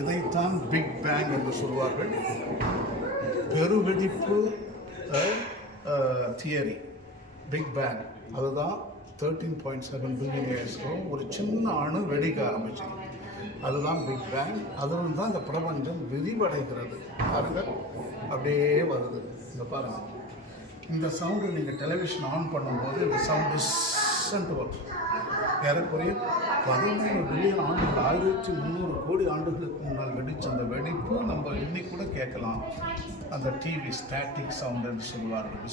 இதைத்தான் big bang என்று சொல்வார்கள். பெருவெடிப்பு தியரி, பிக் பேங். அதுதான் 13.7 பில்லியன் இயர்ஸ்க்கு ஒரு சின்ன அணு வெடிக்க ஆரம்பிச்சு. அதுதான் பிக் பேங். அதில் தான் இந்த பிரபஞ்சம் விரிவடைகிறது. பாருங்கள், அப்படியே வருது. இங்கே பாருங்கள், இந்த சவுண்டு நீங்கள் டெலிவிஷன் ஆன் பண்ணும்போது இந்த சவுண்டு சென்ட் வரும். ஏறக்குறைய 13 பில்லியன் ஆண்டுகள், 1300 கோடி ஆண்டுகளுக்கு முன்னால் வெடிச்ச அந்த வெடிப்பு நம்ம இன்னைக்கு கூட கேட்கலாம். அந்த டிவி ஸ்டாட்டிக் சவுண்டுன்னு சொல்லுவார்கள்.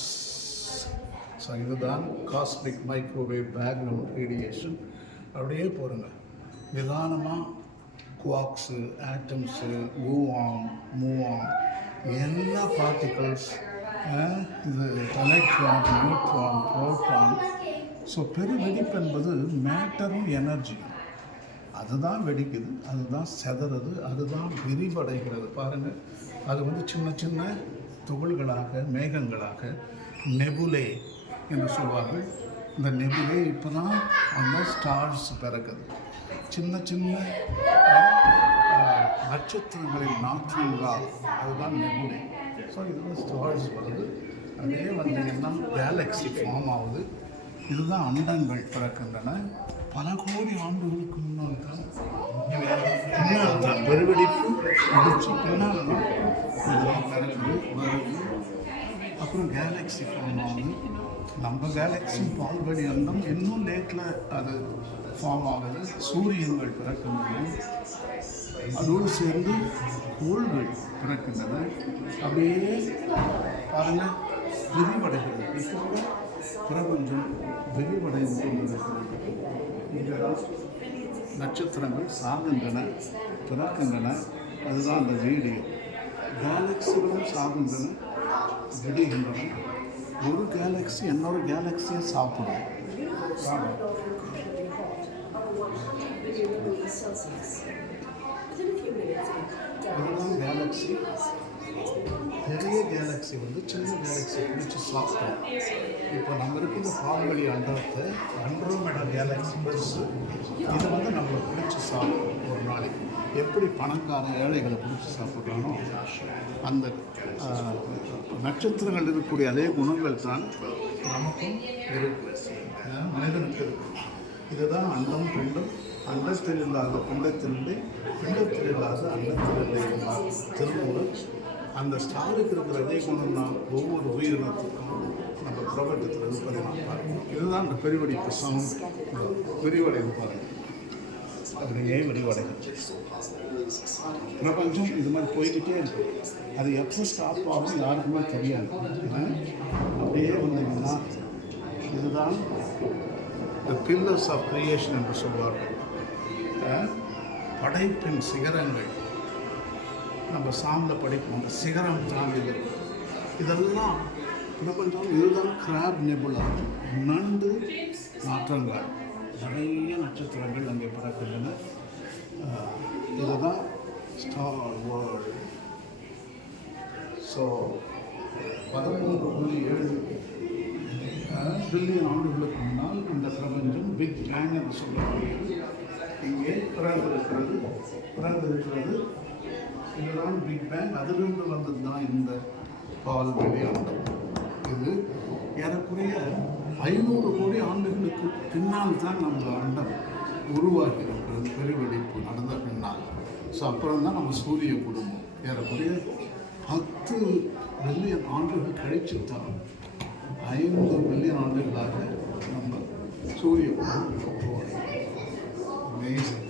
ஸோ இதுதான் காஸ்மிக் மைக்ரோவேவ் பேக்ரவுண்ட் ரேடியேஷன். அப்படியே போகிறோங்க, நிதானமாக குவாக்ஸு, ஆட்டம்ஸு, மூவ் ஆன் எல்லா பார்ட்டிகல்ஸ், இது எலக்ட்ரான், நியூட்ரான், புரோட்டான். ஸோ பெருவெடிப்பு என்பது மேட்டரும் எனர்ஜியும். அதுதான் வெடிக்குது, அதுதான் செதறது, அதுதான் விரிவடைகிறது. பாருங்கள், அது சின்ன சின்ன துகள்களாக, மேகங்களாக, நெபுலே என்று சொல்வார்கள். இந்த நெபுலே இப்போ தான் அந்த ஸ்டார்ஸ் பிறக்குது. சின்ன சின்ன நட்சத்திரங்களின் நாற்றங்கள், அதுதான் நெபுலே. ஸோ இதுதான் ஸ்டார்ஸ் வருது. அப்படியே வந்தீங்கன்னா கேலக்ஸி ஃபார்ம் ஆகுது. இதுதான் அண்டங்கள் பிறக்கின்றன. பல கோடி ஆண்டுகளுக்கு முன்னால் தான் பெருவெடிப்பு முடிச்சு பின்னால் தான் இதெல்லாம் பிறகுது, வருது. அப்புறம் கேலக்ஸி ஃபார்ம் ஆகுது. நம்ம கேலக்ஸி பால்வழி அண்டம் இன்னும் லேட்டில் அது ஃபார்ம் ஆகுது. சூரியன்கள் பிறக்கின்றன, அதோடு சேர்ந்து கோள்கள் பிறக்கின்றன. அப்படியே பாருங்கள், விரிவடைகிறது. இப்போ கூட பிரபஞ்சம் விரிவடைந்து கொண்டிருக்கிறது. இங்கேதான் நட்சத்திரங்கள் சாகின்றன, பிறக்கின்றன. அதுதான் அந்த வீடியோ. கேலக்சிகளும் சாகின்றன, விடுகின்றன. ஒரு கேலக்ஸி இன்னொரு கேலக்ஸியை சாப்பிடும். இதுதான் கேலக்ஸி. பெரிய கேலக்ஸி சின்ன கேலக்ஸி பிடிச்சி சாப்பிட்டோம். இப்போ நம்ம இருக்கிற பால்வழி அண்டத்தை அண்ட்ரோமெடா கேலக்ஸி பெருசு. இதை நம்மளை பிடிச்சி சாப்பிடும் ஒரு நாளைக்கு. எப்படி பணக்கார ஏழைகளை பிடிச்சி சாப்பிட்றானோ அந்த நட்சத்திரங்கள் இருக்கக்கூடிய அதே குணங்கள் தான் நமக்கும் இருக்கு, மனிதனுக்கு இருக்கு. இதுதான் அண்டம் பிண்டம். அண்டத்தில் இல்லாத பிண்டத்திலிருந்து, பிண்டத்தில் இல்லாத அண்டத்திலிருந்து இருந்தால் திருமூலர். அந்த ஸ்டாருக்கு இருக்கிற அதே குணம் தான் ஒவ்வொரு உயிரினத்துக்கும் நம்ம பிரபஞ்சத்தில் இருப்பதை நான் பார்க்கணும். இதுதான் அந்த பெருவெடிப்பு சவுண்ட். விரிவடைவு பாருங்கள், அப்படியே விரிவடைகிறது. பிரபஞ்சம் இது மாதிரி போய்கிட்டே இருக்கு. அது எப்போ ஸ்டாப் ஆகும் யாருக்குமே தெரியாது. அப்படியே வந்தீங்கன்னா இதுதான் த பில்லர்ஸ் ஆஃப் கிரியேஷன் என்று சொல்வார்கள். படைப்பின் சிகரங்கள். நம்ம சாமில் படிப்போம், அந்த சிகரம் தான் இது. இதெல்லாம் பிரபஞ்சம். இதுதான் கிராப் நெபுலா, நண்டு நாற்றங்கள். நிறைய நட்சத்திரங்கள் அங்கே பிறக்கின்றன. இதுதான் ஸ்டார் வேர்ல்டு. ஸோ 13.7 பில்லியன் ஆண்டுகளுக்கு முன்னால் இந்த பிரபஞ்சம் பிக் பேங் என்று சொல்லக்கூடியது இங்கே பிறந்திருக்கிறது. இதுதான் பிக் பேங். அதிலிருந்து வந்தது தான் இந்த பால்வெளி அண்டம். இது ஏறக்குறைய 500 கோடி ஆண்டுகளுக்கு பின்னால் தான் நம்ம அண்டம் உருவாகி இருக்கிறது, பெருவெடிப்பு நடந்த பின்னால். ஸோ அப்புறம் தான் நம்ம சூரிய குடும்பம். ஏறக்குறைய 10 பில்லியன் ஆண்டுகள் கழிச்சு தான் 5 பில்லியன் ஆண்டுகளாக நம்ம சூரிய குடும்பம் உருவாகி. அமேசிங்.